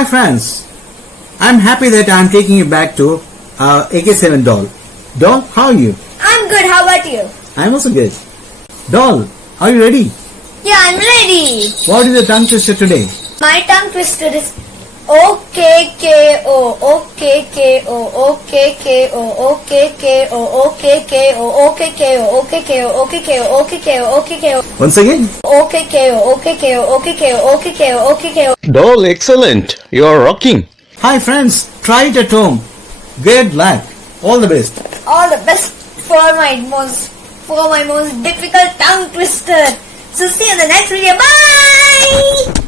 Hi friends, I'm happy that I'm taking you back to AK7 doll. Doll, how are you? I'm good, how about you? I'm also good. Doll, are you ready? Yeah, I'm ready. What is the tongue twister today? My tongue twister is O-K-K-O, O-K-K-O, O-K-K-O, O-K-K-O, O-K-K-O, O-K-K-O, O-K-K-O, O-K-K-O, O-K-K-O, O-K-K-O. Once again? O-K-K-O, O-K-K-O, O-K-K-O, O-K-K-O, O-K-K-O. Doll, excellent. You are rocking. Hi friends, try it at home. Good luck. All the best. All the best for my most difficult tongue twister. So see you in the next video. Bye!